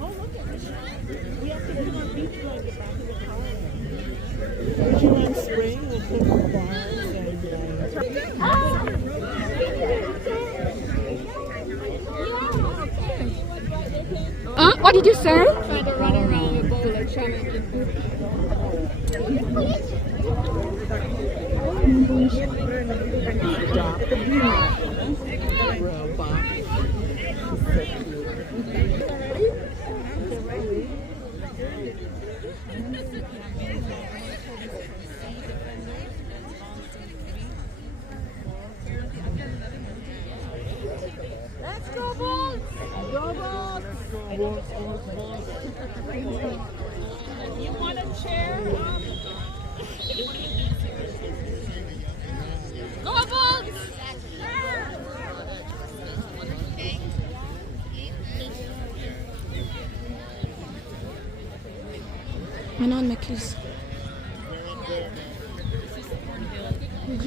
Oh, look at this. We have to put on beach blanket back in the car. Once you're in spring, we'll put bars and what did you say? Trying to run around with bowl like trying to get Stop the robot. Let's go, Bulls! Go, Bulls! You want a chair? Go, Bulls! Manon, Mickey's.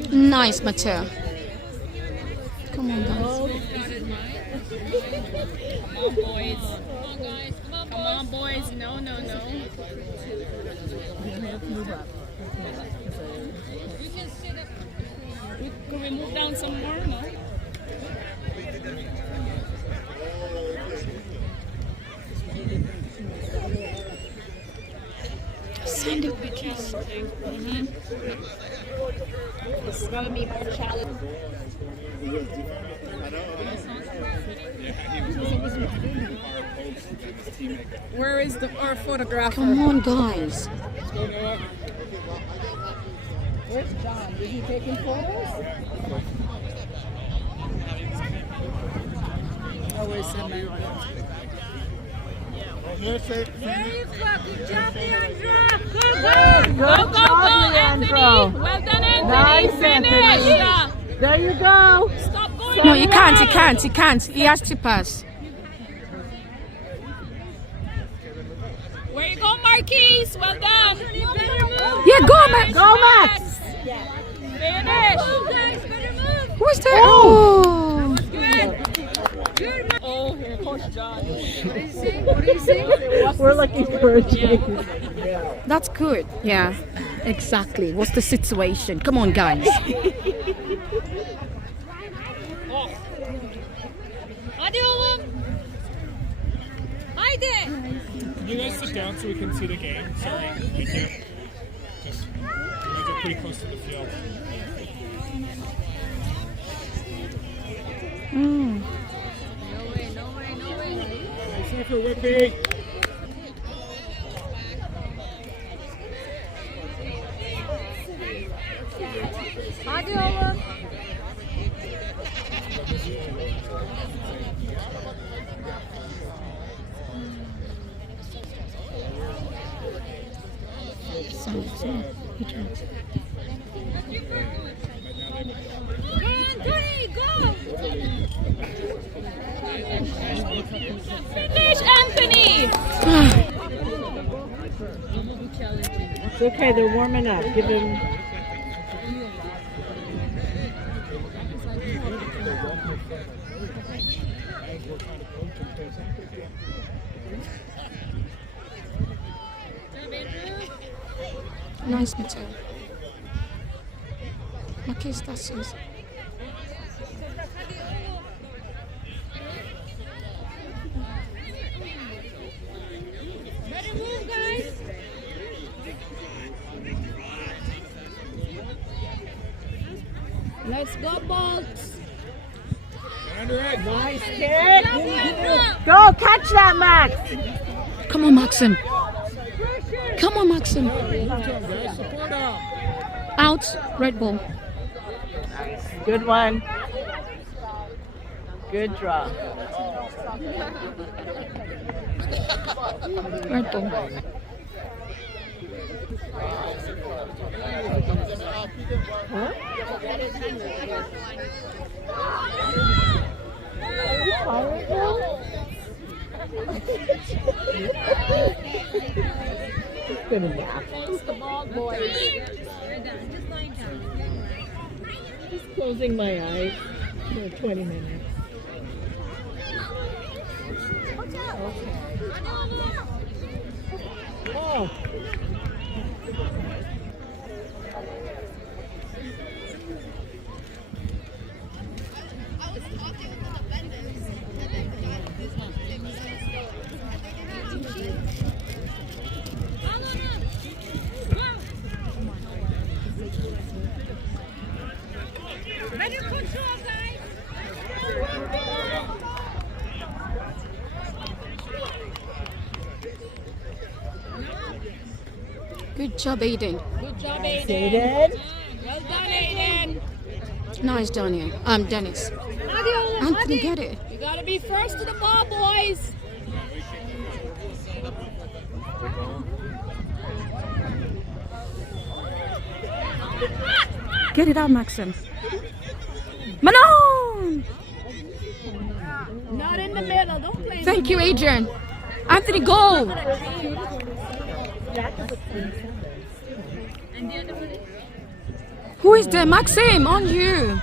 Nice, Mateo. Come on, guys. Come on, boys. Come on, guys. Come on, boys. No, no, no. We can sit up. Can we move down some more? No? Send it, Mickey's. This is going to be more challenging. Where is our photographer? Come on, guys. Where's John? Is he taking photos? Oh, where's Samantha? Very fucking job, Leandro! Go, Anthony! Well done, Anthony! Nice, Finish! There you go. Stop going! No, he can't. He has to pass. Where you go, Marquise? Well done! Yeah, go, Max. Go, Max. Finish! Who's there? Oh. Oh, here, Coach John. We're looking for a change. That's good. Yeah, exactly. What's the situation? Come on, guys. Can you guys sit down so we can see the game? Sorry, thank you. Just, you guys are pretty close to the field. Mm. No way. Nice effort, Whitby. Finish, Anthony! It's okay, they're warming up. Give him. Nice, Mateo. ¿Qué está haciendo? Better move, guys! Let's go, Bolts! Nice kick. Go, catch that, Max. Come on, Maxim. Come on, Maxim. Out. Red ball. Good one. Good draw. Red ball. Huh? Are you tired now? It's been a nap. Thanks the ball, boys. Just closing my eyes for 20 minutes. Okay. Oh. Good job, Aiden. Good job, Aiden. Aiden. Well done, Aiden. Nice, Daniel. Dennis. Anthony, get it. You gotta be first to the ball, boys. Get it out, Maxim. Manon! Not in the middle. Don't play. Thank you, Adrian. Anthony, go! Who is there? Maxim, on you.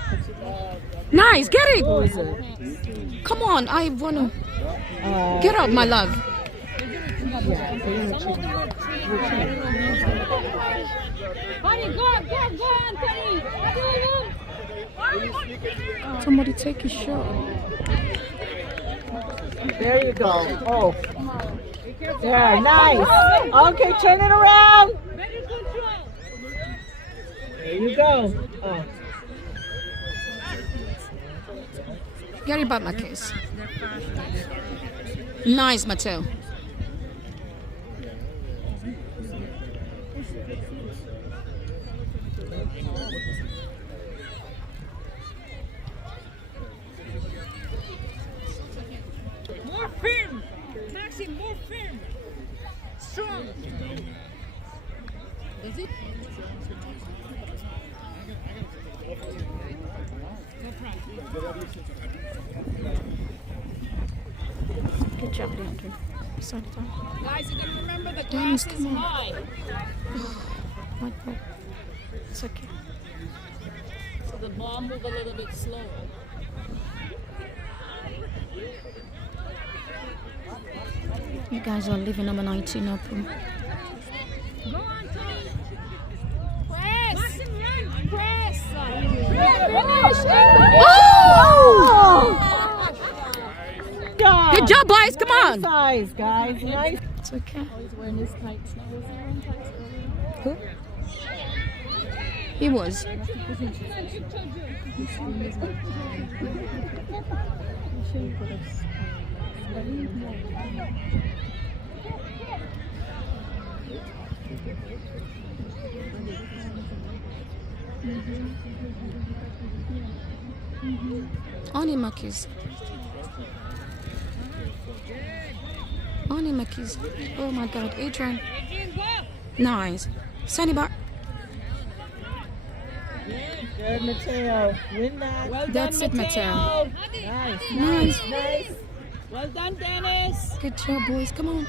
Nice, get it. Come on, I wanna. Get up, my love. Honey, go, Anthony. Somebody take a shot. There you go. Oh. Yeah, nice. Okay, turn it around. There you go. Oh. Get it back, my case. Nice, Mateo. More firm. Maxim, more firm. Strong. Does it? Good job, Leandro. Sorry, Tom. Guys, you gotta remember the Dennis, grass is come on. high. My ball. It's okay. So the ball move a little bit slower. You guys are leaving number 19 open. Go on, Tony. Press. Press. Finish. Oh! God. Good job, boys. Come on. Size, guys. Nice. It's okay. He's wearing his tights now. Was he wearing tights earlier? Who? He was. On him, Makis. On him, Makis. Oh my God, Adrian. Nice. Send it back. Good, Mateo. Win that. Well That's done, it, Mateo. Nice. Nice. Nice. Well done, Dennis. Good job, boys. Come on.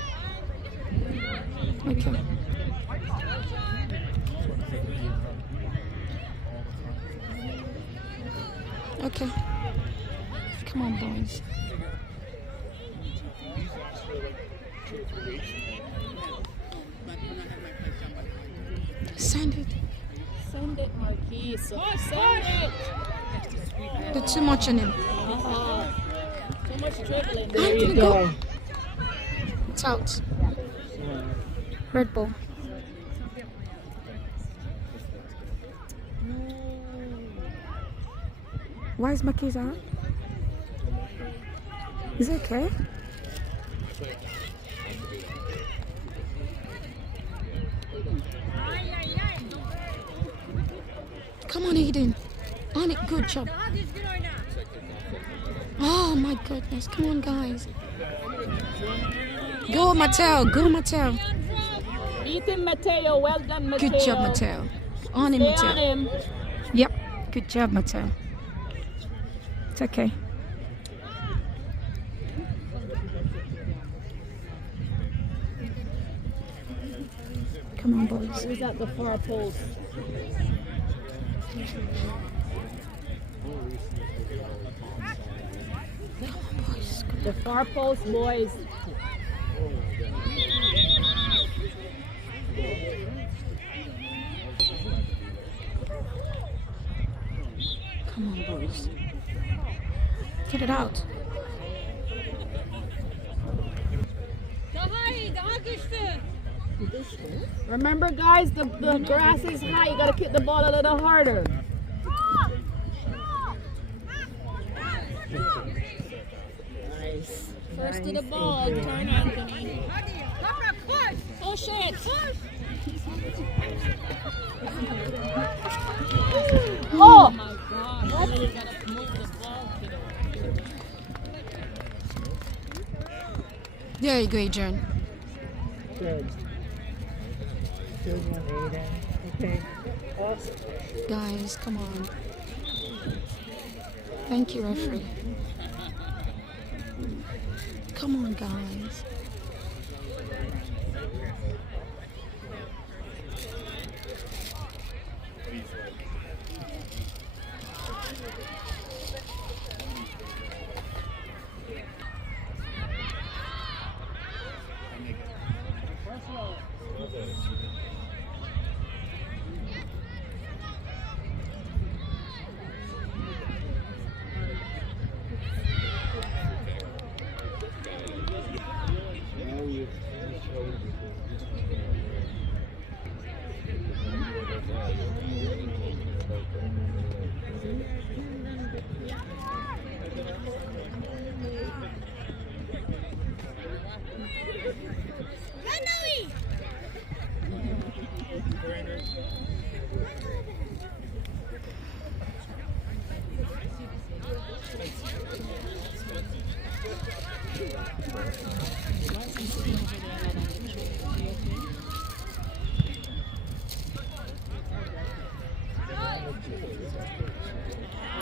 Okay. Okay. Come on, boys. Send it. Send it, Marquis. Send it. There's too much on him. Too much dribbling. There you Anthony, go. go. It's out. Red ball. Why is Maki's out? Is it okay? Come on, Aiden. On it. Good job. Oh my goodness. Come on, guys. Go, Mateo. Go, Mateo. Beat him, Mateo. Well done, Mateo. Good job, Mateo. On him, Stay Mateo. on him. Yep. Good job, Mateo. It's okay. Come on, boys. Who's at the far post? Boys. The far post, boys. Come on, boys. Get it out. Remember, guys, the grass is high. You gotta kick the ball a little harder. Nice. First to the ball, turn Anthony. Push it. Oh my God! You gotta move the ball, kiddo. There you go, Adrian. Good. Good one, Aiden. Okay. Awesome. Guys, come on. Thank you, referee. Come on, guys.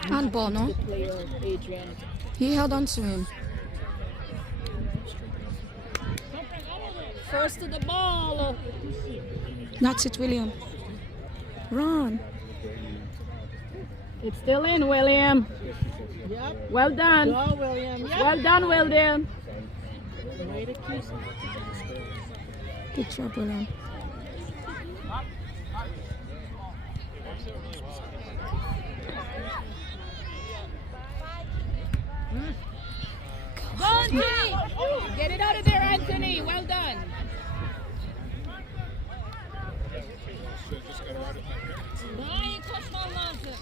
Handball, no? Player, Adrian. He held on to him. First to the ball. That's it, William. Run. It's still in, William. Yep. Well done. Go, William. Yep. Well done, William. Way to keep him. Good job, William. Go, Anthony. Get it out of there, Anthony. Well done. Nej, koşman lazım.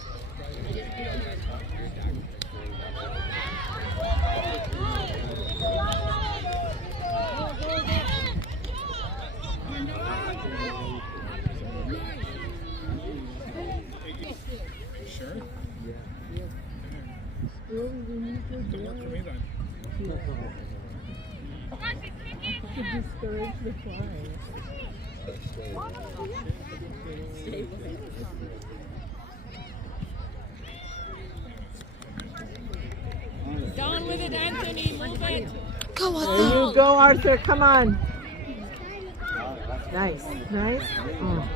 Sure? Don't work for me then. To discourage the flying. Down with it, Anthony. Move it. Go, There Arthur. you go, Arthur. Come on. Nice. Nice. Oh.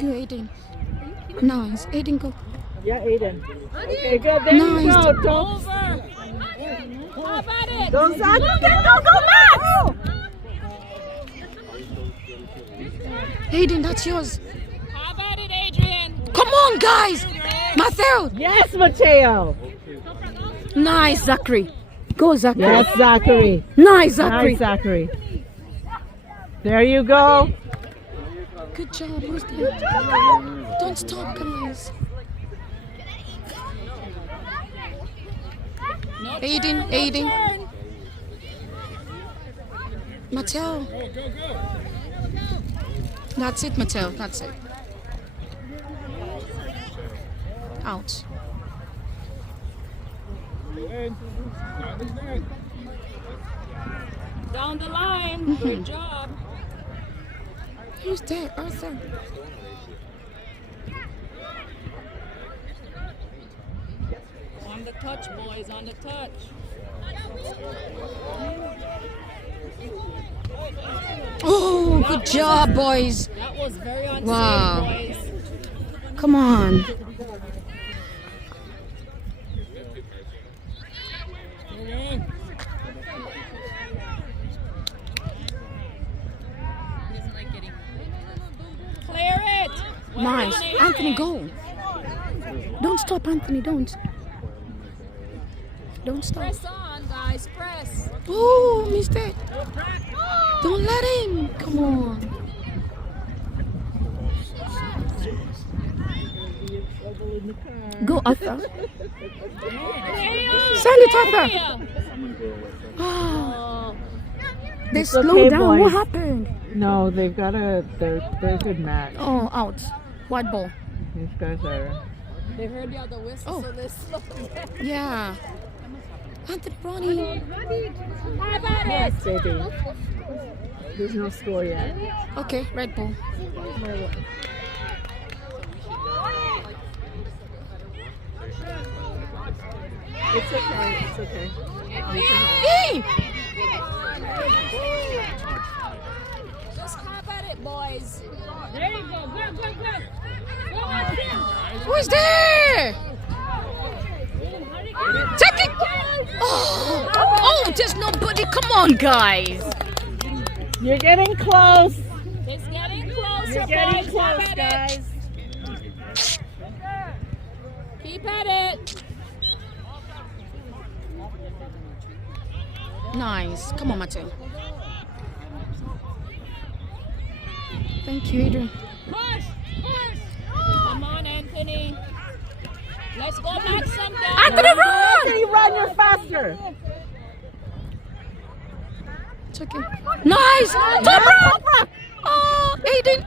Go, Aiden. Nice. Aiden, go. Yeah, Aiden. Okay, good. There you Nice. go. Don't, Over. How about it? don't, go, Max! Aiden, that's yours. How about it, Adrian? Come on, guys. Matthew. Yes, Mateo. Nice, Zachary. Go, Zachary. Yes, Zachary. Nice, Zachary. Nice, Zachary. There you go. Good job, Rusty. Don't stop, guys. Aiden, Aiden. Turn. Mattel. Go, go, go. That's it, Mattel. That's it. Out. In. Not in net. Down the line. Good job. Who's there? Arthur. On the touch, boys. On the touch. Oh, good job, boys. That was very unsafe, Wow. boys. Come on. Go in. Nice. Anthony, go. Don't stop, Anthony. Don't stop. Press on, guys. Press. Oh, mistake. Don't let him. Come on. Go, Arthur. Send it, Arthur. Oh. They It's slowed okay, down. boys. What happened? No, they're a good match. Oh, out. White ball. These guys are. They heard the other whistle, Oh. so they slowed down. Yeah. Anthony running. Have at Yes, it. baby. There's no score yet. Okay, red ball. It's okay. It's okay. Hey! Just have at it, boys. Who's there? Take it! Oh, there's nobody. Come on, guys. You're getting close. It's getting closer, You're getting boys. close, Have at guys. it. Keep at it. Nice. Come on, Mateo. Thank you, Adrian. Push. Come on, Anthony. Let's go back some down. Anthony, run! Anthony, run. You're faster. It's okay. Nice! Top rock! Oh, Aiden.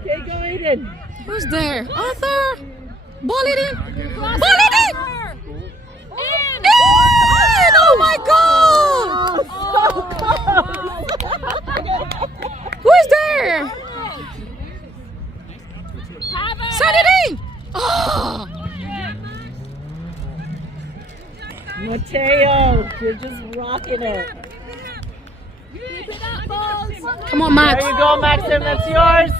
Okay, go Aiden. Who's there? Arthur! Ball it in! Ball it in! In! Oh my god! So close. Who's there? Have it. Send it in! Oh! Mateo, you're just rocking it. Keep it up, boys. Come on, Max. There you go, Maxim. That's yours.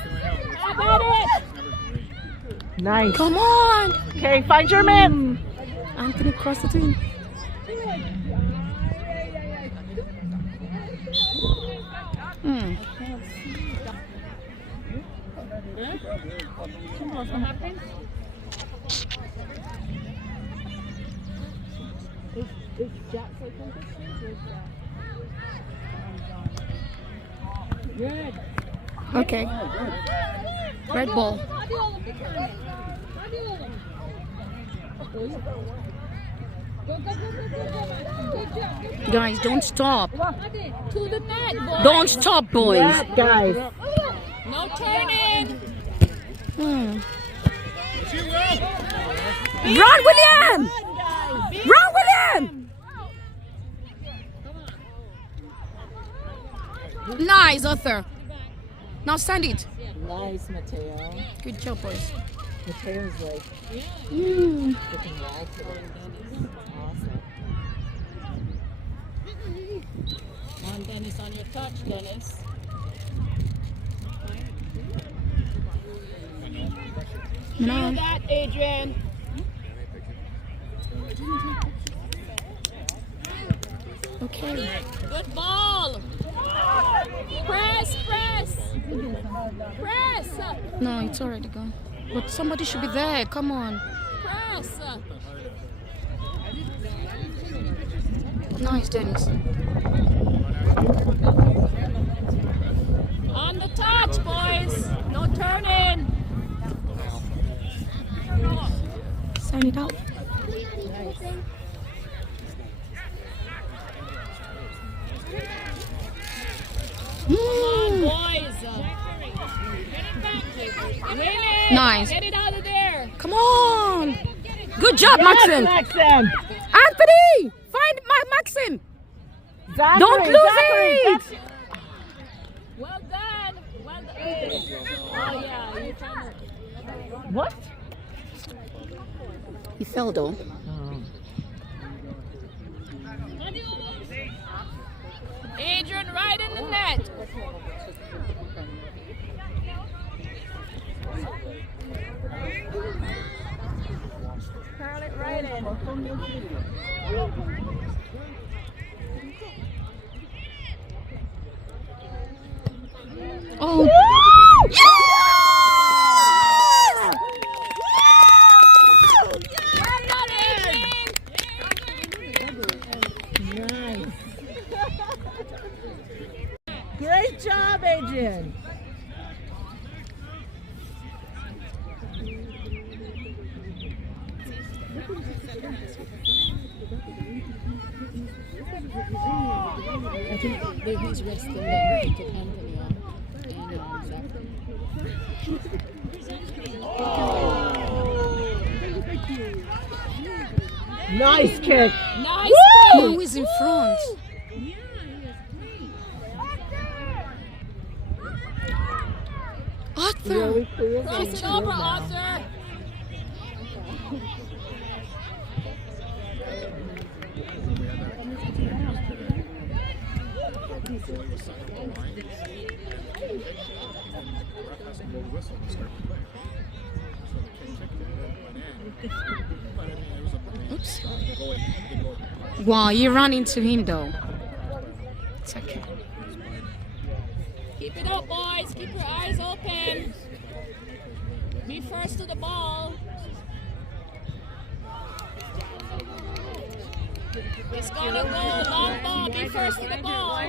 Have at it. Nice. Come on! Okay, find your man. Anthony, cross the team. Hmm. What happened? Good. Okay. Red ball. Guys, don't stop. To the net, boys. Don't stop, boys. Yeah, guys. No turning. Hmm. Run, William! Run, William! Nice, Arthur. Now send it. Nice, Mateo. Good job, boys. Mateo's like Mm. freaking wall today. Awesome. Come on, Dennis, on your touch, Dennis. Feel No. that, Adrian. Okay. Good ball. Press. Press. No, it's already gone. But somebody should be there. Come on. Press. Nice, Dennis. On the touch, boys. No turning. Send it out. Mm. Boys. Win it. Nice. Get it out of there. Come on. Good job, Maxim. Maxim. Anthony, find Maxim. Zachary, Don't lose Zachary, it. Well done. Well done. Oh, yeah. You found it. What? He fell though. Adrian, right in the net. Curl it right in. Oh. Yeah! job, Adrian. I think that he's resting them to took Anthony on. Nice kick. Nice. Who is in front? Arthur. Cross it over, Arthur. Oops. Wow, you ran into him though. It's okay. Keep it up, boys. Keep your eyes open. Be first to the ball. It's gonna go long ball. Be first to the ball.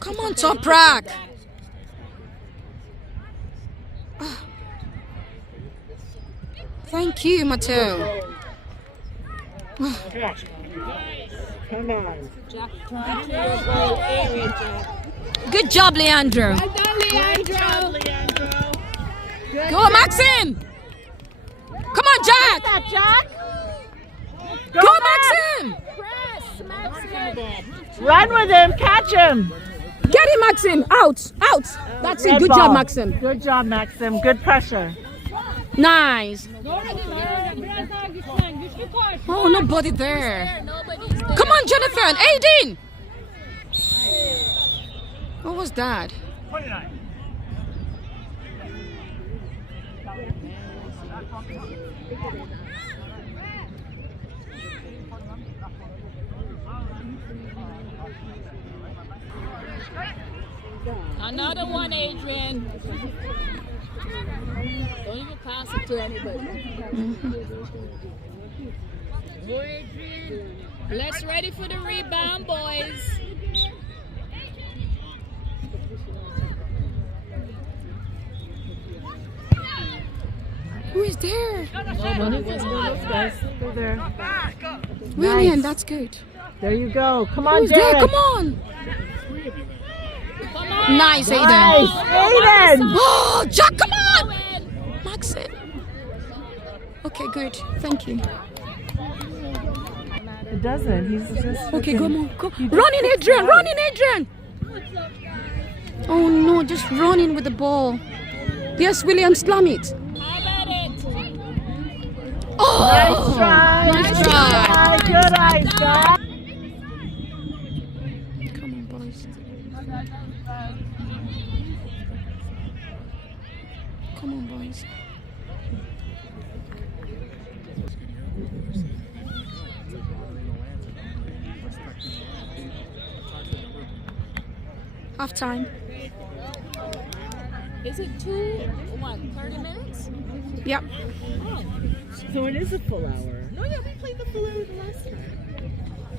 Come on, Toprak. Thank you, Mateo. Come on. Good job, Leandro. Well done, Leandro. Go, Maxim. Come on, Jack. Jack. Go, Maxim. Press, Maxim. Run with him. Catch him. Get him, Maxim. Out. Out. That's it. Red Good ball. job, Maxim. Good job, Maxim. Good pressure. Nice. Oh, nobody there. Nobody's there. Come on, Jonathan. Aiden. What was that? Another one, Adrian. Don't even pass it to anybody. Let's ready for the rebound, boys. Who is there? Those guys. Go there. William, that's good. There you go. Come on, Who's there? Derek. Come on. Come on. Nice, Aiden. Nice. Aiden. Oh, Jack, come on. Maxim. Okay, good. Thank you. It doesn't. He's just. Okay, go on. Go. Run in, Adrian. Run in, Adrian. Oh, no. Just run in with the ball. Yes, William, slam it. How about it? Oh, Nice try. Nice try. Good eyes, guys. Come on, boys. Come on, boys. Half time. Is it 30 minutes? Yep. Oh. So it is a full hour. No, yeah, we played the full hour the last time.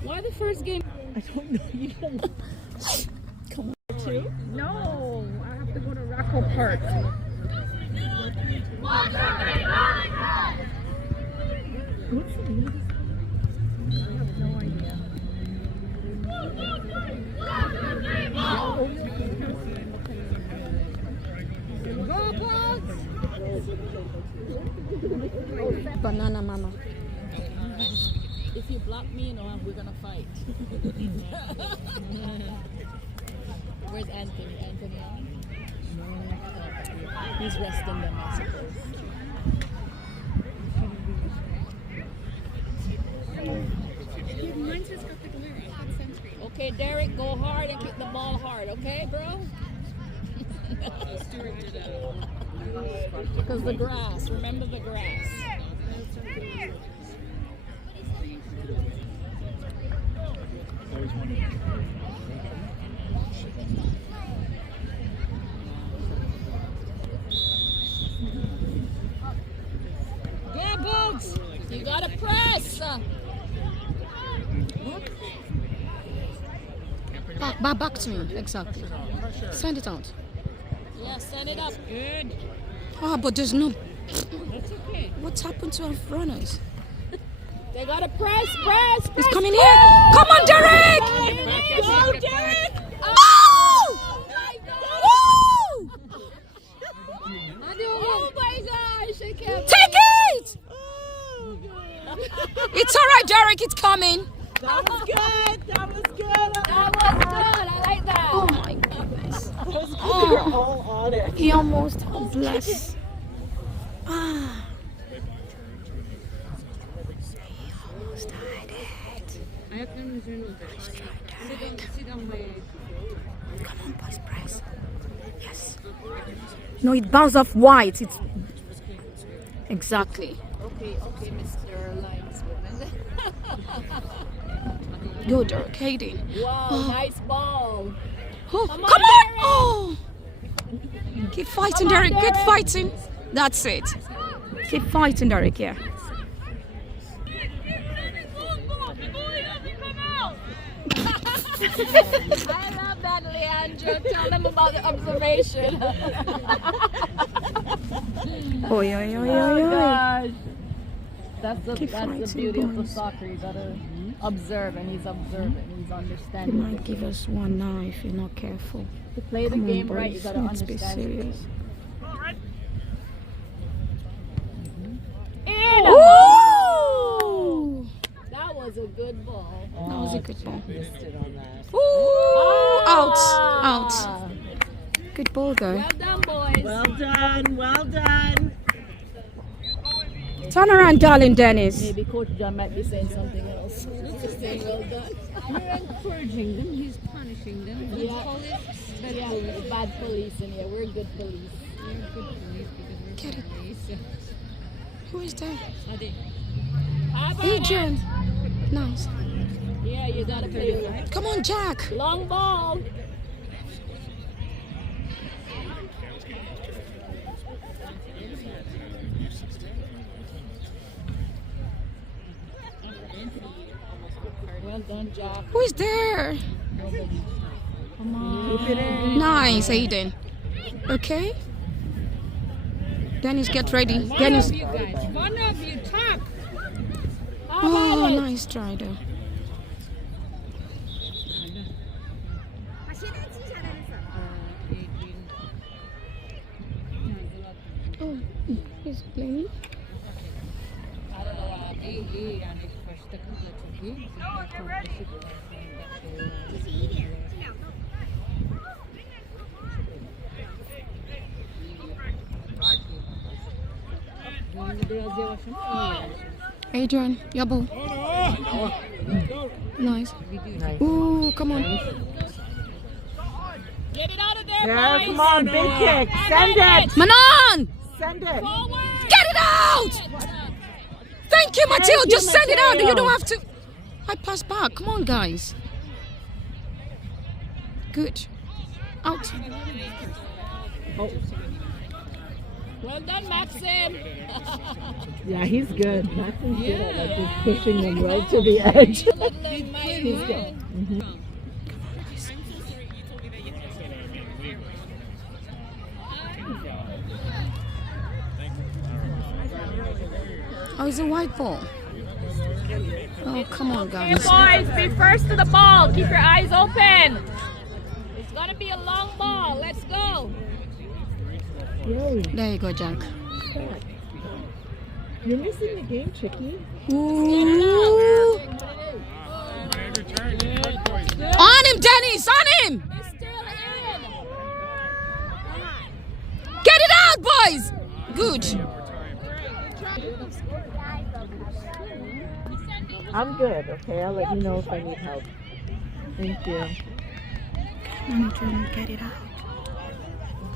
Why the first game? I don't know. You don't. Come on, too. No, I have to go to Rocco Park. What's the name of this? I have no idea. Go, Bugs! Banana mama. If you block me, you know, we're gonna fight. Where's Anthony? Anthony on? He's resting them, I suppose. Okay, Derek, go hard and kick the ball hard, okay, bro? Because the grass. Remember the grass. Yeah, Boots. You gotta press. Back to me. Exactly. Send it out. Yeah, send it up. Good. Oh, but there's no. That's okay. What's happened to our runners? They gotta press. He's coming here. Come on, Derek! Go, Derek! Oh! my God! Woo! Oh my gosh! I can't. Take it! It's all right, Derek. It's coming. That was good. That was good. That was good. I like that. Oh my goodness. You're all on it. He almost bless. Ah. He almost died it. Come on, boys, press. Yes. No, it bounced off white. It's exactly. Okay, Mr. Lineswoman. Go, Derek, Hayden. Wow, nice ball. Oh, Come come on, on! Derek. Oh, keep fighting, Come on, Derek. Keep Derek. fighting. That's it. Keep fighting, Derek. Yeah. I love that, Leandro. Tell them about the observation. Oh, yeah. Gosh. That's the Keep fighting, beauty of the boys. soccer. You gotta observe, and he's observing. He's He understanding. might give us one now if you're not careful. To play the Come on, game right, you boys. gotta Let's be understand. serious. In! Ooh! That was a good ball. That was a good ball. Missed it on that. Ooh! Ah. Out. Good ball, though. Well done, boys. Well done. Well done. Turn around, darling Dennis. Maybe Coach John might be saying something else. Just saying well done. You're encouraging them, he's punishing them. Good Yeah. police, Yeah, bad police in here. We're good police. You're good police because Get we're it. police. Who is that? Ade. How about Adrian. Nice. that? Yeah, you gotta play with it. Come on, Jack. Long ball. Well done, Jack. Who is there? Come on. Nice, Aiden. Okay. Dennis, get ready. Dennis. You guys, one of you talk. Oh, nice try, though. Oh, he's playing. Adrian, your ball. Nice. Ooh, come on. Get it out of there, There, boys. come on, big kick. Send it. Manon! Send it. Forward. Get it out! Thank you, Matilda. you, Just send it out. You Matilda. don't have to. I pass back. Come on, guys. Good. Out. Well done, Maxim. Yeah, he's good. Maxim's good at like just pushing him right to the edge. He's good. Oh, it's a white ball. Oh, come on, Hey, guys. boys, be first to the ball. Keep your eyes open. It's gonna be a long ball. Let's go. Yay. There you go, Jack. You're missing the game, Chicky. Ooh. On him, Dennis! On him! It's still in. Get it out, boys! Good. I'm good, okay? I'll let you know if I need help. Thank you. I'm trying to get it out.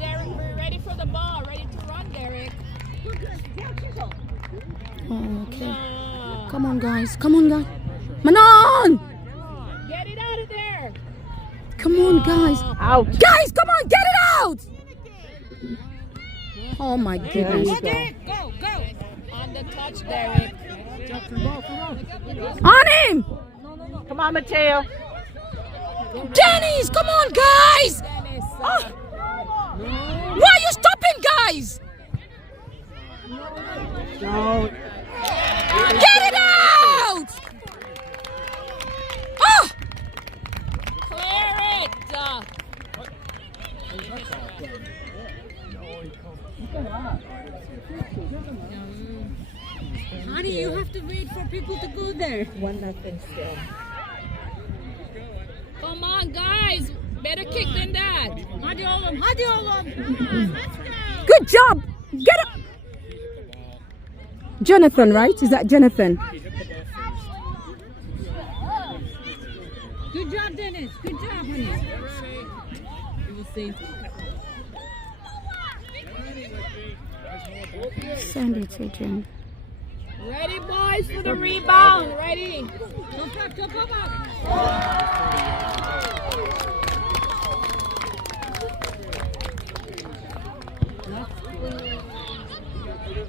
Derek. We're ready for the ball. Ready to run, Derek. Oh, okay. Ah. Come on, guys. Come on, guys. Manon! Get it out of there. Come on, guys. Out. Guys, come on, get it out! Oh my goodness. Go, go. On the touch, Derek. On him! Come on, Mateo. Dennis, come on, guys! Dennis. Why are you stopping, guys? No. Get it out! Oh! Clear it. Honey, you have to wait for people to go there. 1-0 still. Come on, guys. Better kick than that. Hadi oğlum, hadi oğlum. Good job! Get up! Jonathan, right? Is that Jonathan? Good job, Dennis. Good job, honey. You will see. Send it, Adrian. Ready, boys, for the rebound. Ready. Go back, go back.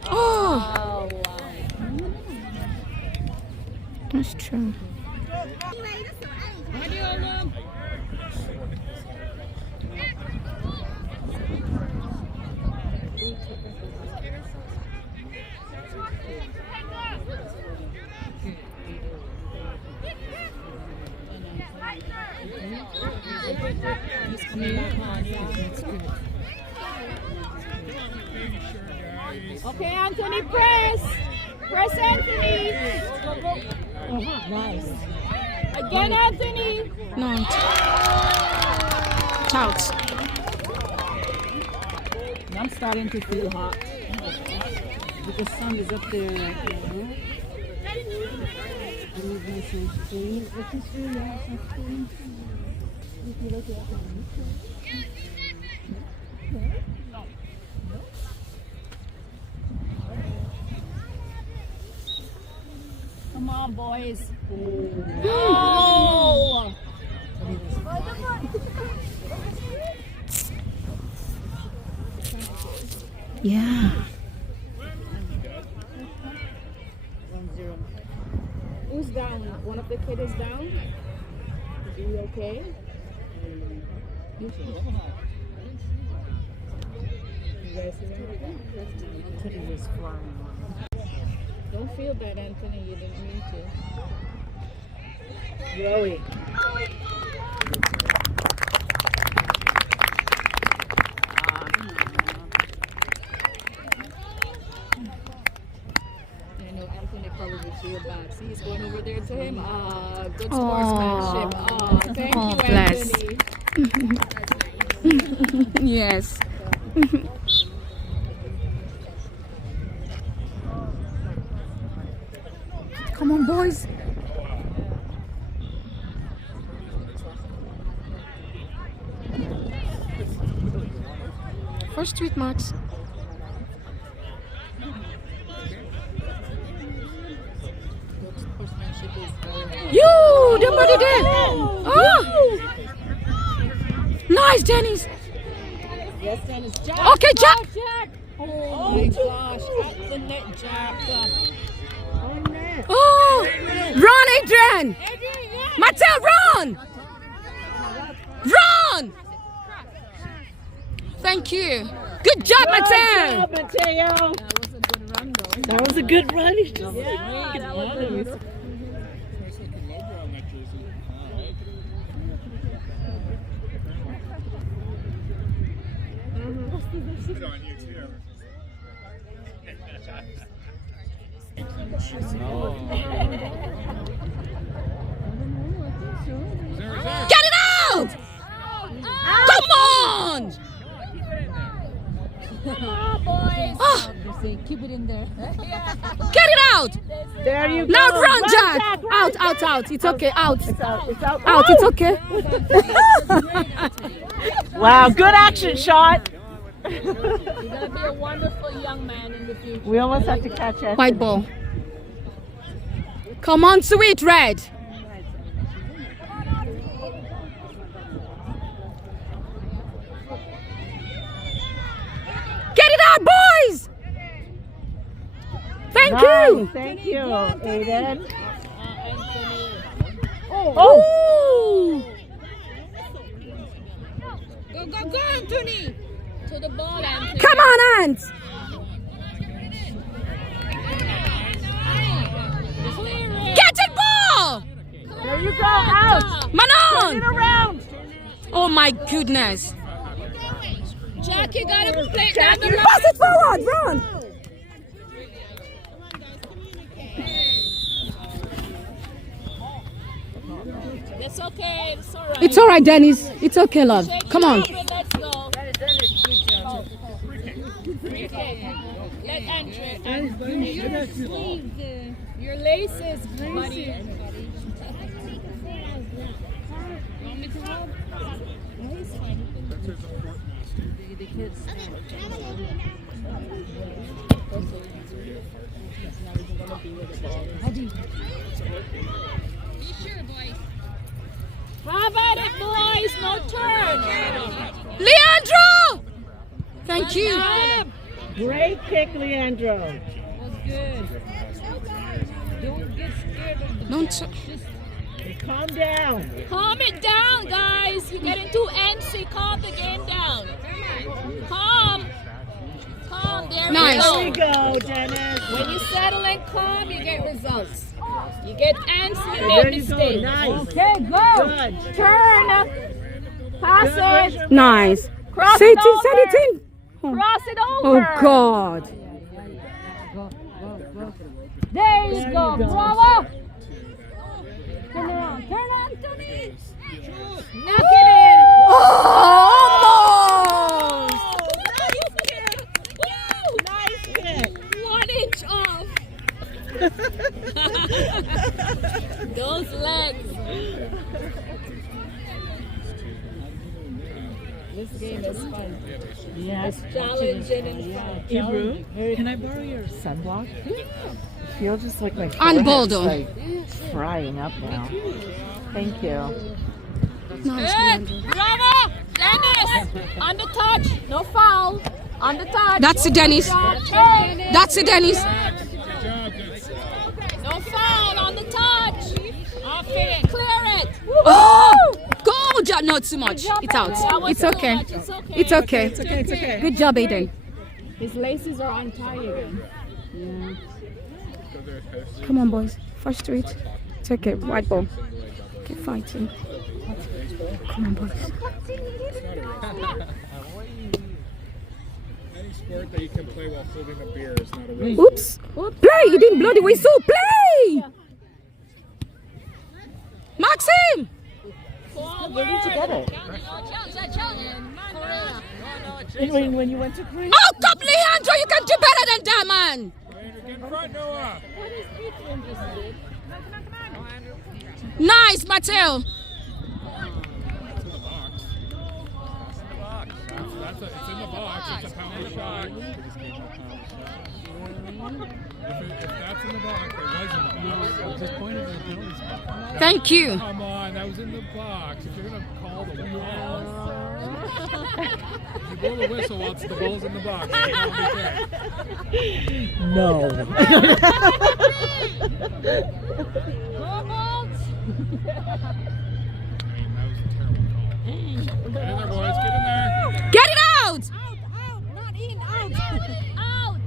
Oh! That's true. Hadi oğlum. Okay, Anthony, press. Press, Anthony. Nice. Again, Anthony. No. It's out. I'm starting to feel hot. But the sun is up there. Come on, boys. Oh! Yeah. 1-0. Who's down? One of the kids is down? Is he okay? You guys see anything? Anthony was flying. Don't feel bad, Anthony. You didn't mean to. Joey. I know Anthony probably would feel bad. See, he's going over there to him. Good sportsmanship. Thank Oh, you, bless. Anthony. Yes. Come on, boys. First tweet, Max. You, the body did. Oh, nice, Dennis. Yes, Dennis. Jack. Okay, Jack. Jack. Oh my gosh. At the net, Jack. Oh, run, Adrian. Adrian, yeah. Mattel, run. Run. Thank you. Good job, Mattel. Mateo. That was a good run, though. That was a good run. He just Yeah, that was a Get it out. Come on. boys. Oh, Keep it in there. get it out. There you go. Now run, Jack. Jack. Out, out, out. It's okay. Out. It's out. It's out. Out. It's okay. Wow, good action shot. You're gonna be a wonderful young man in the future. We almost have to catch it. White ball. Come on to it, red. Get it out, boys! Thank you. Thank you, Aiden. Oh! Go, Anthony. To the ball, Anthony. Come on, Ants! Get it, ball! There you go, out. Manon! Around. Oh my goodness. Jack, you gotta play down the Pass it forward, run! It's okay, it's alright. It's alright, Dennis. It's okay, love. Come on. Let's go. Free kick. Let enter. Your laces, buddy. How about it, boys? No turn. Leandro! Thank you. Great kick, Leandro. That's good. Don't get scared of Don't. Calm down. Calm it down, guys. You're getting too antsy. Calm the game down. Calm. Calm. There Nice. There we we go. go, Dennis. When you settle and calm, you get results. You get antsy, you There make you go. mistakes. Nice. Okay, go. Good. Turn. Pass it. Nice. Cross Say it it in, say it in. over. Cross it Oh over. God. There you go. go. Bravo. Turn around. Turn, Anthony. Knock it in. Oh, almost. Nice kick. 1 inch off. Those legs. This game is fun. Yes. Challenging and fun. Ibru, can I borrow your sunblock? I feel just like my And forehead's Baldo. like frying up now. Thank you. Nice, Good. Leandro. Bravo. Dennis. On the touch. No foul. On the touch. That's it, Dennis. Turn. That's it, Dennis. No foul on the touch. Off it. Clear it. Oh! Go, Jack. Not too much. It's out. That was It's too okay. much. It's okay. It's okay. It's okay, it's okay. Good job, Aiden. His laces are untied again. Come on, boys. First to it. It's okay. White ball. Keep fighting. Come on, boys. Any sport that you can play while holding a beer is not a race. Oops. Play. You didn't blow the whistle. Play. Maxim. Where did you get it? When you went to Korea? Oh, come, Leandro. You can do better than that, man. Get in front, Noah. Nice, Mateo. It's in the box. It's a power shot. If that's in the box, it was in the box. I just pointed at the penalty spot. Thank you. Come on, that was in the box. If you're gonna call the you blow the whistle while the ball's in the box. No. Get in there, boys. Get in there. Get it out. not in, out. Out.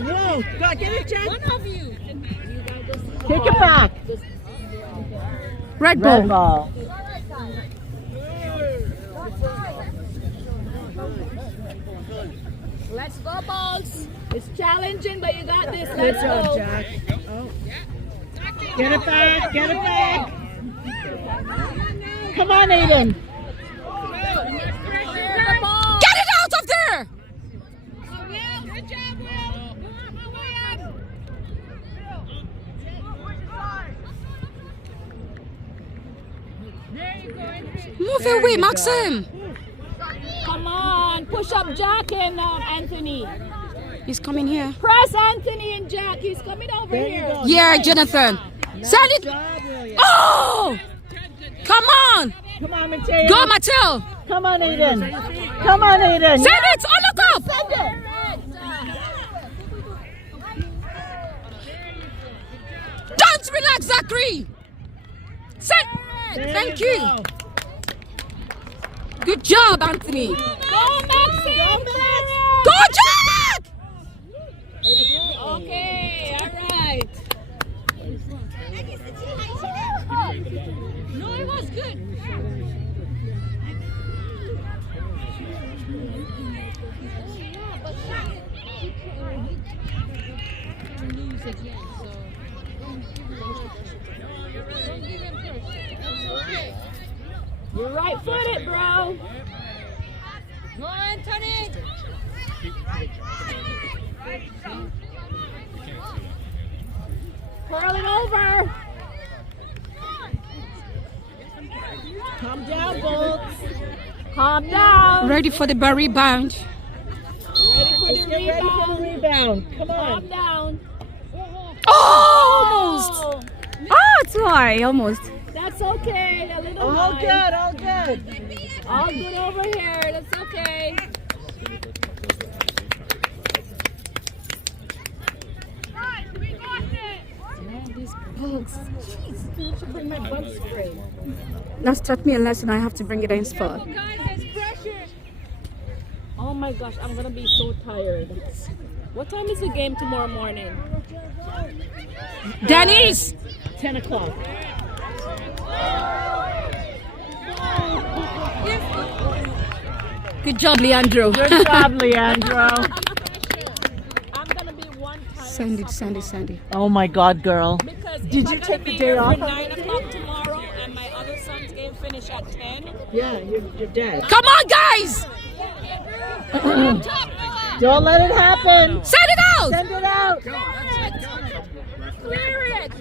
Whoa, go, get it, Jen. One of you. Take it back. Red ball. Red ball. Let's go, balls. It's challenging, but you got this. Good Let's job, go. Jack. Oh. Get it back, get it back. Come on, Aiden. Clear the ball. Get it out of there. Good job, Will. There you go. Move away, Maxim. Come on, push up Jack and Anthony. He's coming here. Press Anthony and Jack. He's coming over There you here. go. Yeah, Jonathan. Send it. Good job, William. Oh! Come on. Come on, Mateo. Go, Mateo. Come on, Aiden. Come on, Aiden. Send it. Oh, look up. Send it. Don't relax, Zachary. Send. There Thank you. go. Good job, Anthony. Go, Maxine. Go, Jack. Okay, all right. No, it was good. You're right-footed, bro. Go, Anthony. Curl it over. Calm down, Bolts. Calm down. Ready for the rebound. Let's get ready for the rebound. Come Calm on. down. Almost. Oh, Oh, it's why almost. that's okay. A little All high. good, all good. All good over here. That's okay. Man, these bugs. Jeez, I should bring my bug spray. That's taught me a lesson. I have to bring it in spot. Oh my gosh, I'm gonna be so tired. What time is the game tomorrow morning? Dennis. 10 o'clock. Good job, Leandro. Good job, Leandro. I'm gonna be one tired. Sandy. Oh my God, girl. Because Did if you I'm take gonna the be day here off for already? 9 o'clock tomorrow and my other son's game finish at 10. Yeah, you're dead. Come on, guys. Don't let it happen. Send it out. Send it out. Clear it.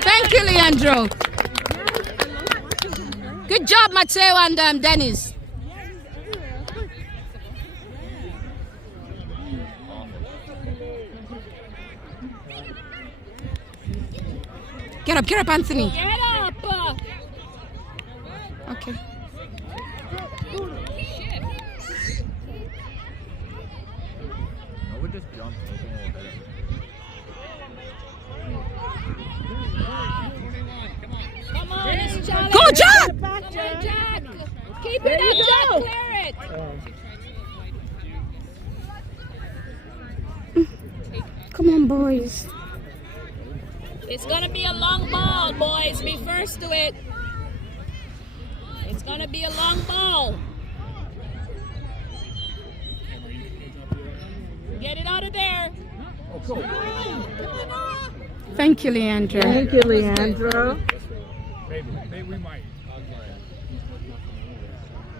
Thank you, Leandro. Good job, Mateo and Dennis. Get up, Anthony. Get up. Okay. I would just jump something a little better. Come on, it's challenge. Go, Jack. Get back, Come on, Jack. Jack. Keep There it you up, Jack. go. Clear it. Come on, boys. It's gonna be a long ball, boys. Be first to it. It's gonna be a long ball. Get it out of there. Thank you, Leandro. Thank you, Leandro. Maybe we might.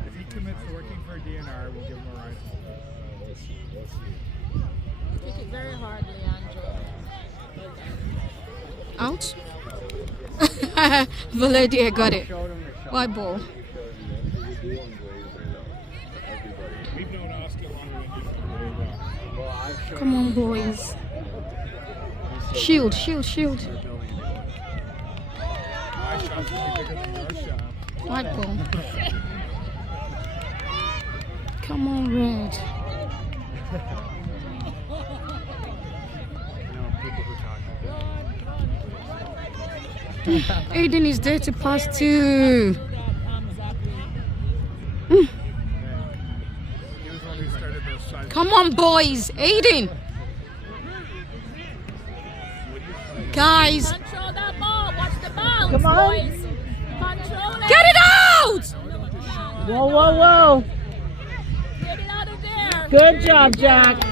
If he commits to working for a DNR, we'll give him a ride home. Kick it very hard, Leandro. Out. Valedia got it. White ball. We've known Oscar longer than you. Well, I've shown Come on, boys. Shield. my shot's gonna be bigger than your shot. White ball. Come on, red. You know, people who talk like that. Aiden is there to pass to. He was the one who started those sides. Come on, boys. Aiden. Guys, Control that ball. Watch the bounce, Come on. boys. Control it. get it out. Whoa, whoa, whoa. Get it out of there. Good job, Jack.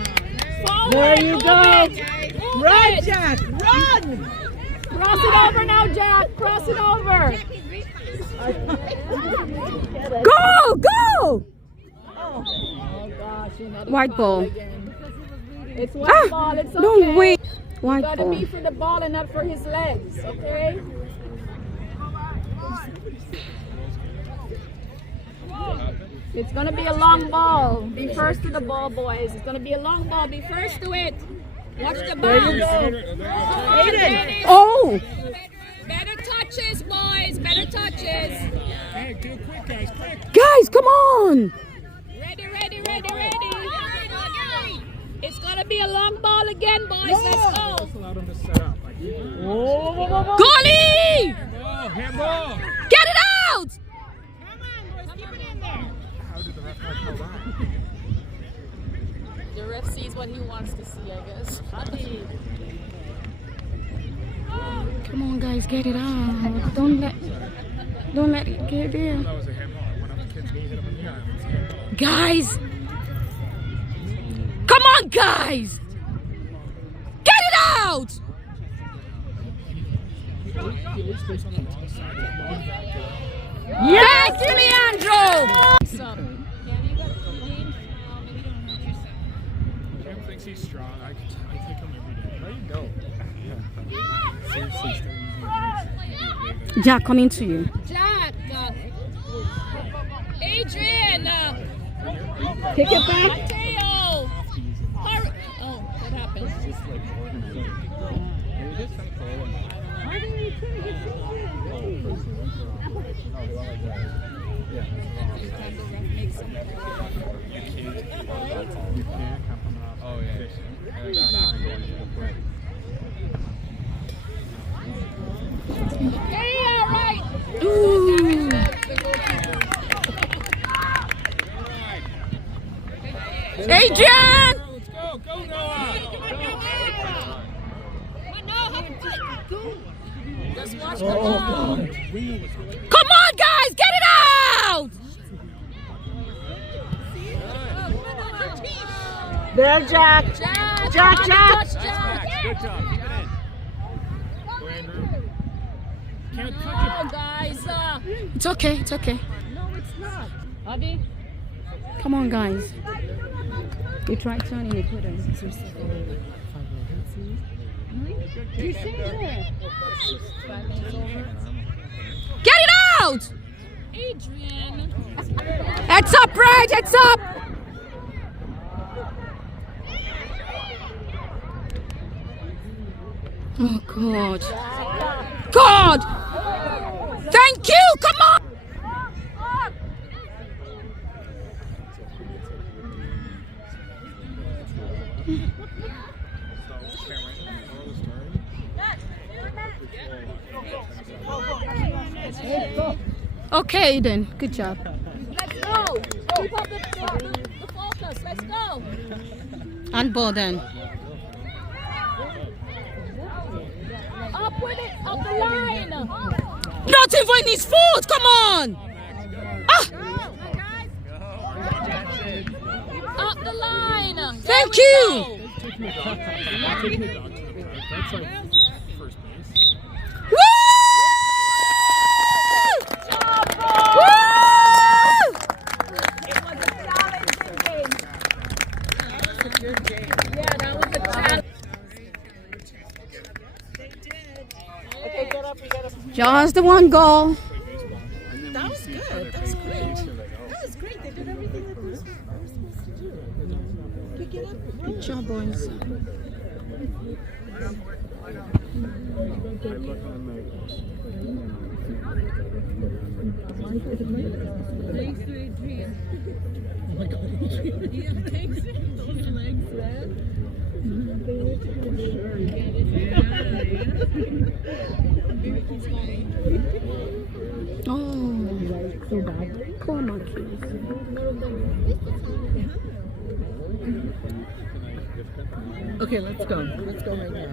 Forward. There you Move go. it. Move Run, it. Jack. Run. Cross it over now, Jack. Cross it over. Go. Oh gosh, another White foul ball. again. It's white Ah, ball. It's okay. no way. White Gotta ball. be for the ball and not for his legs, okay? It's gonna be a long ball. Be first to the ball, boys. It's gonna be a long ball. Be first to it. Watch the bounce. Oh! Better touches, boys. Better touches. Hey, do it quick, guys, quick. Guys, come on! Ready, ready, ready, ready. It's gonna be a long ball again, boys. Let's go. Just allow them to set up. Like, Goalie! handball, handball. Get it out! How did the ref not call that? The ref sees what he wants to see, I guess. Come on, guys, get it out. Don't let it get there. That was a handball. One of the kids hit him in the eye. It's a handball. Guys! Come on, guys! Get it out! He always goes on the wrong side. Yes, Leandro! Cam thinks he's strong. I take him every day. How do you know? Seriously, start Jack, coming to you. Jack. Adrian. Take it back. Mateo. Hurry. Oh, what happened? Oh, yeah. Okay, all right. Ooh. Adrian! Let's go, go Noah! Just watch the ball. Come on, guys, get it out! There, Jack. Jack. Jack, on the Jack. touch, Jack. Good job, keep it in. Go Andrew. Can't touch Oh, guys. It's okay, it's okay. Abby. Come on, guys. You tried turning, you couldn't. Get it out! Adrian. Heads up, right? Heads up! Oh, God. God! Thank you! Come on! Okay, then. Good job. Let's go. Keep up the focus. Let's go. Handball then. Up with it. Up the line. Not even his foot! Come on! Ah! Up the line. Thank you! Taking the dog to the park. That's like first base. Woo! It was a challenging game. That was a good game. Yeah, that was a challenge. Okay, get up. We got to. Just the one goal. That was good. That was great. That was great. They did everything that they were supposed to do. Pick it up. Good job, boys. Oh, poor monkeys. Okay, let's go. Let's go right now.